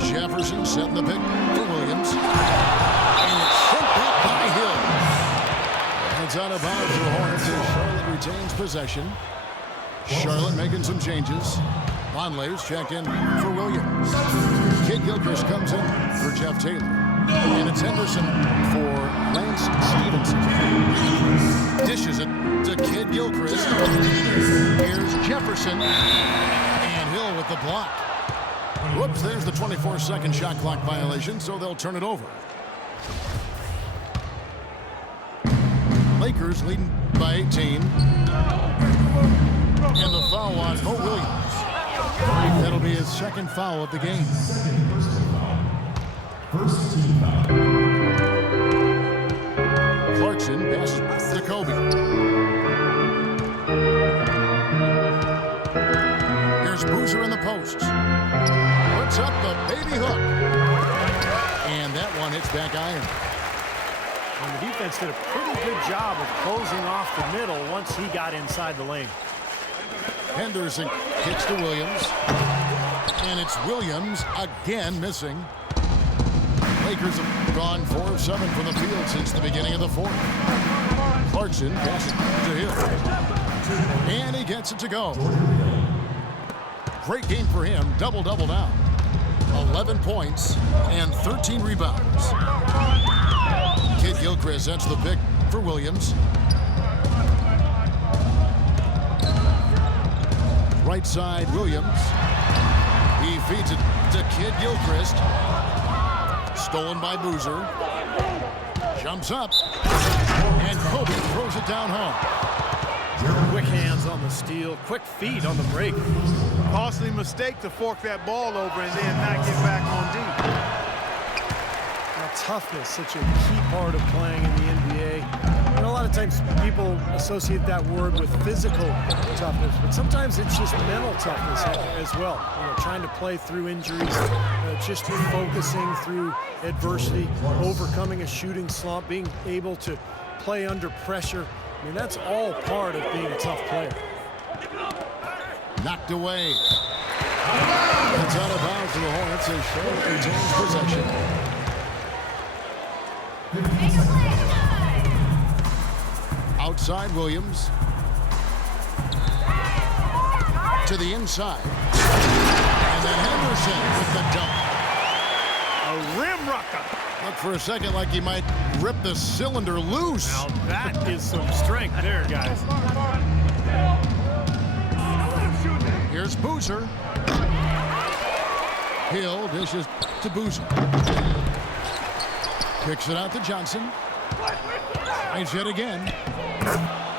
Jefferson setting the pick for Williams. And it's sent back by Hill. It's out of bounds for the Hornets as Charlotte retains possession. Charlotte making some changes. Vonleh's check in for Williams. Kid Gilchrist comes in for Jeff Taylor. And it's Henderson for Lance Stevenson. Dishes it to Kid Gilchrist. Here's Jefferson. And Hill with the block. Whoops, there's the 24-second shot clock violation, so they'll turn it over. Lakers leading by 18. And the foul on Mo Williams. That'll be his second foul of the game. First team foul. Clarkson passes to Kobe. Here's Boozer in the post. Puts up the baby hook. And that one hits back iron. And the defense did a pretty good job of closing off the middle once he got inside the lane. Henderson kicks to Williams. And it's Williams again missing. Lakers have gone 4 of 7 from the field since the beginning of the fourth. Clarkson passes to Hill. And he gets it to go. Great game for him. Double-double now. 11 points and 13 rebounds. Kid Gilchrist sets the pick for Williams. Right side, Williams. He feeds it to Kid Gilchrist. Stolen by Boozer. Jumps up. And Kobe throws it down home. Quick hands on the steal. Quick feet on the break. Costly mistake to fork that ball over and then not get back on D. Now, toughness, such a key part of playing in the NBA. And a lot of times people associate that word with physical toughness, but sometimes it's just mental toughness as well. You know, trying to play through injuries, just focusing through adversity, overcoming a shooting slump, being able to play under pressure. I mean, that's all part of being a tough player. Knocked away. It's out of bounds to the Hornets as Charlotte retains possession. Outside Williams. To the inside. And then Henderson with the dunk. A rim rocker. Looked for a second like he might rip the cylinder loose. Now that is some strength there, guys. Here's Boozer. Hill dishes to Boozer. Kicks it out to Johnson. Finds it again.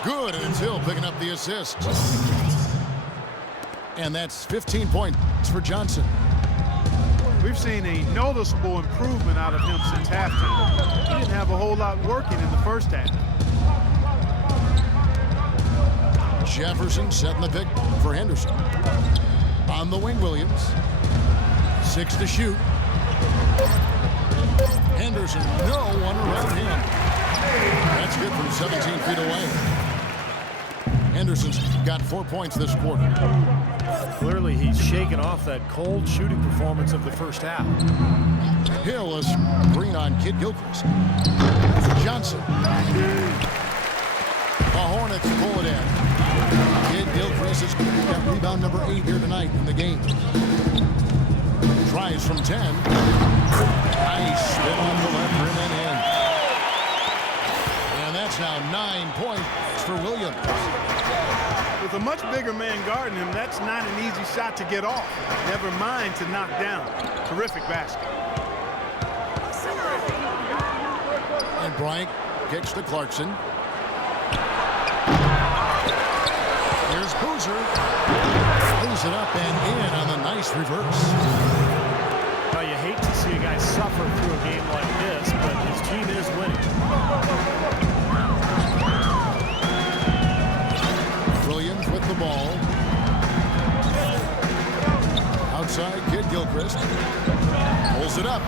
Good, and it's Hill picking up the assist. And that's 15 points for Johnson. We've seen a noticeable improvement out of him since halftime. He didn't have a whole lot working in the first half. Jefferson setting the pick for Henderson. On the wing, Williams. 6 to shoot. Henderson, no one around him. That's good from 17 feet away. Henderson's got 4 points this quarter. Clearly, he's shaken off that cold shooting performance of the first half. Hill is green on Kid Gilchrist. Johnson. The Hornets pull it in. Kid Gilchrist has got rebound number 8 here tonight in the game. Tries from 10. Nice spin on the left rim and in. And that's now 9 points for Williams. With a much bigger man guarding him, that's not an easy shot to get off. Never mind to knock down. Terrific basket. And Bryant kicks to Clarkson. Here's Boozer. Pulls it up and in on the nice reverse. Now, you hate to see a guy suffer through a game like this, but his team is winning. Williams with the ball. Outside, Kid Gilchrist. Pulls it up.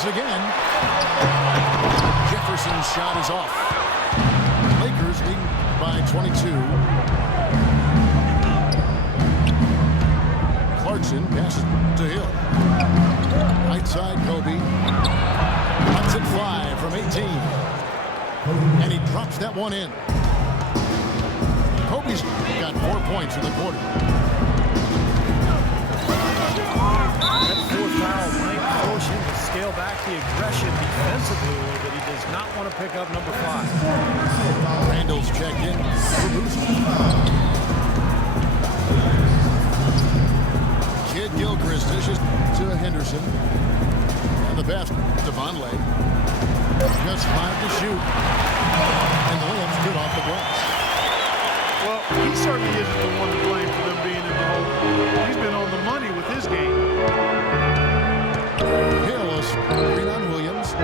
Tries again. Jefferson's shot is off. Lakers lead by 22. Clarkson passes to Hill. Right side, Kobe. Lets it fly from 18. And he drops that one in. Kobe's got 4 points in the quarter. That fourth foul might force him to scale back the aggression defensively a little bit. He does not want to pick up number 5. Randall's checked in for Boozer. Kid Gilchrist dishes to Henderson. And the pass to Vonleh. Just 5 to shoot. And the layup's good off the glass. Well, he certainly isn't the one to blame for them being in the hole. He's been on the money with his game. Hill is green on Williams.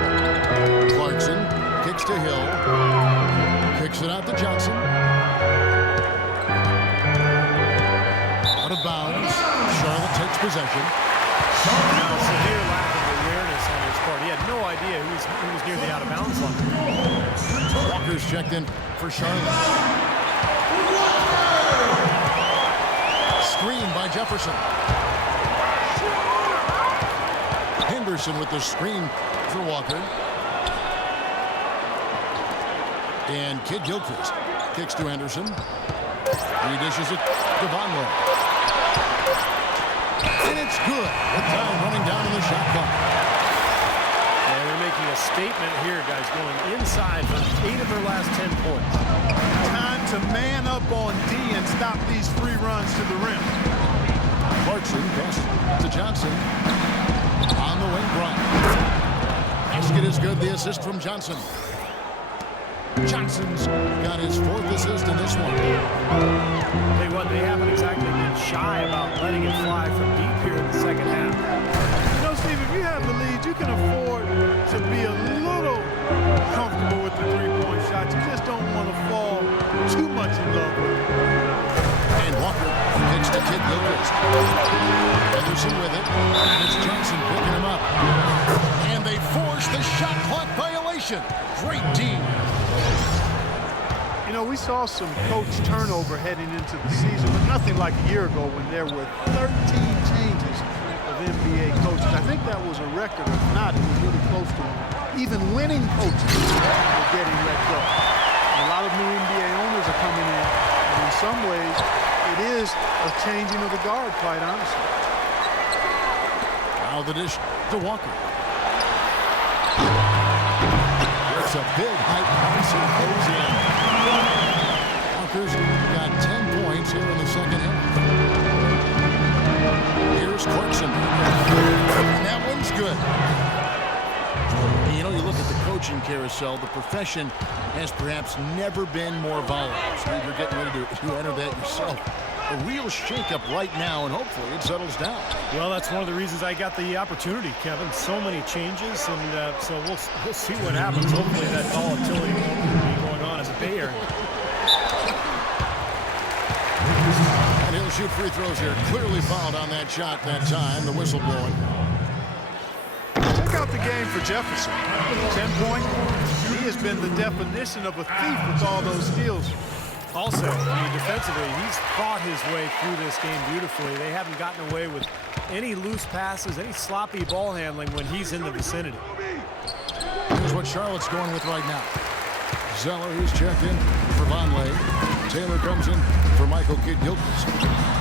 Clarkson kicks to Hill. Kicks it out to Johnson. Out of bounds. Charlotte takes possession. Now, severe lack of awareness on his part. He had no idea who was near the out-of-bounds line. Walker's checked in for Charlotte. Screen by Jefferson. Henderson with the screen for Walker. And Kid Gilchrist kicks to Henderson. He dishes it to Vonleh. And it's good. The time running down in the shot clock. And they're making a statement here, guys, going inside for 8 of their last 10 points. Time to man up on D and stop these free runs to the rim. Clarkson passes to Johnson. On the wing, Bryant. Basket is good. The assist from Johnson. Johnson's got his 4th assist in this one. Tell you what, they haven't exactly been shy about letting it fly from deep here in the second half. You know, Steve, if you have the lead, you can afford to be a little comfortable with the three-point shot. You just don't want to fall too much in love with it. And Walker gets to Kid Gilchrist. Anderson with it. And it's Johnson picking him up. And they force the shot clock violation. Great team. You know, we saw some coach turnover heading into the season, but nothing like a year ago when there were 13 changes of NBA coaches. I think that was a record. If not, it was really close to it. Even winning coaches were getting let go. And a lot of new NBA owners are coming in, and in some ways, it is a changing of the guard, quite honestly. Now the dish to Walker. It's a big height pass and goes in. Walker's got 10 points here in the second half. Here's Clarkson. And that one's good. You know, you look at the coaching carousel, the profession has perhaps never been more volatile. Steve, you're getting ready to enter that yourself. A real shakeup right now, and hopefully it settles down. Well, that's one of the reasons I got the opportunity, Kevin. So many changes, and so we'll see what happens. Hopefully that volatility won't be going on as a Bay Area. And he'll shoot free throws here. Clearly fouled on that shot that time. The whistle blowing. Check out the game for Jefferson. 10 points. He has been the definition of a thief with all those steals. Also, I mean, defensively, he's fought his way through this game beautifully. They haven't gotten away with any loose passes, any sloppy ball handling when he's in the vicinity. Here's what Charlotte's going with right now. Zeller, he's checked in for Vonleh. Taylor comes in for Michael Kidd-Gilchrist.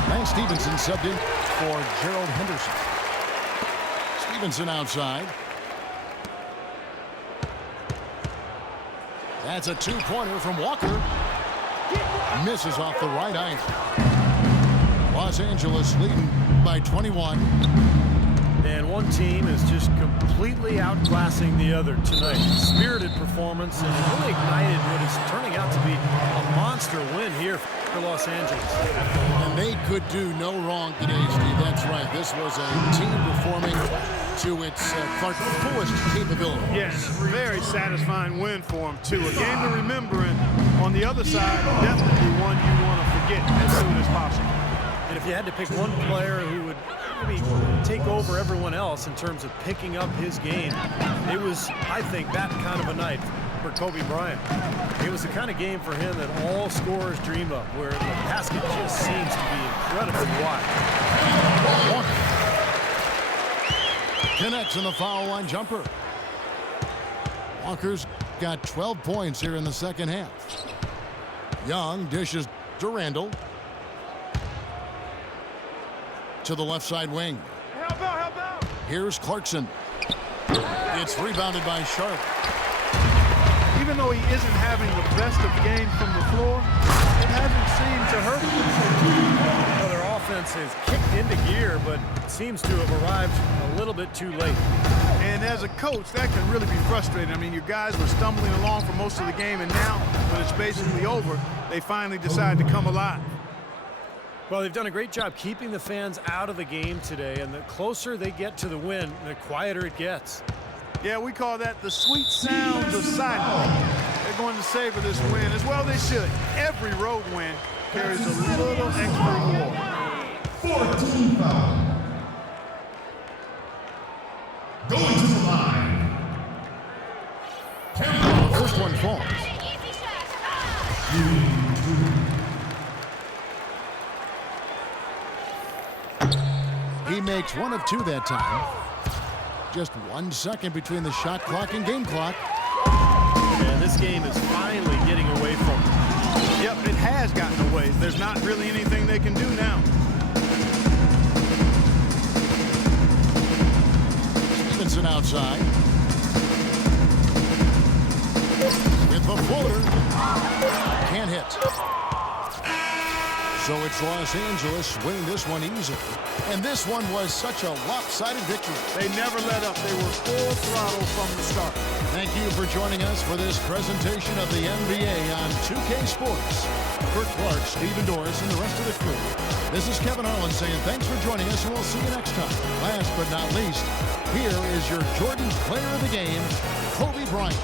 Lance Stevenson subbed in for Gerald Henderson. Stevenson outside. That's a two-pointer from Walker. Misses off the right angle. Los Angeles leading by 21. And one team is just completely outclassing the other tonight. Spirited performance, and it really ignited what is turning out to be a monster win here for Los Angeles. And they could do no wrong today, Steve. That's right. This was a team performing to its fullest capability. Yes, very satisfying win for him, too. A game to remember, and on the other side, definitely one you want to forget as soon as possible. And if you had to pick one player who would maybe take over everyone else in terms of picking up his game, it was, I think, that kind of a night for Kobe Bryant. It was the kind of game for him that all scorers dream of, where the basket just seems to be incredibly wide. Connects in the foul line jumper. Walker's got 12 points here in the second half. Young dishes to Randall. To the left side wing. Help out, help out. Here's Clarkson. It's rebounded by Charlotte. Even though he isn't having the best of games from the floor, it hasn't seemed to hurt him. Well, their offense has kicked into gear, but seems to have arrived a little bit too late. And as a coach, that can really be frustrating. I mean, your guys were stumbling along for most of the game, and now, when it's basically over, they finally decide to come alive. Well, they've done a great job keeping the fans out of the game today, and the closer they get to the win, the quieter it gets. Yeah, we call that the sweet sounds of silence. They're going to savor this win, as well they should. Every road win carries a little extra reward. 14 foul. Going to the line. The first one falls. He makes one of two that time. Just 1 second between the shot clock and game clock. And this game is finally getting away from them. Yep, it has gotten away. There's not really anything they can do now. Stevenson outside. With the floater. Can't hit. So it's Los Angeles winning this one easily. And this one was such a lopsided victory. They never let up. They were full throttle from the start. Thank you for joining us for this presentation of the NBA on 2K Sports. For Clark, Stephen Doris, and the rest of the crew, this is Kevin Harlan saying thanks for joining us, and we'll see you next time. Last but not least, here is your Jordan Player of the Game, Kobe Bryant.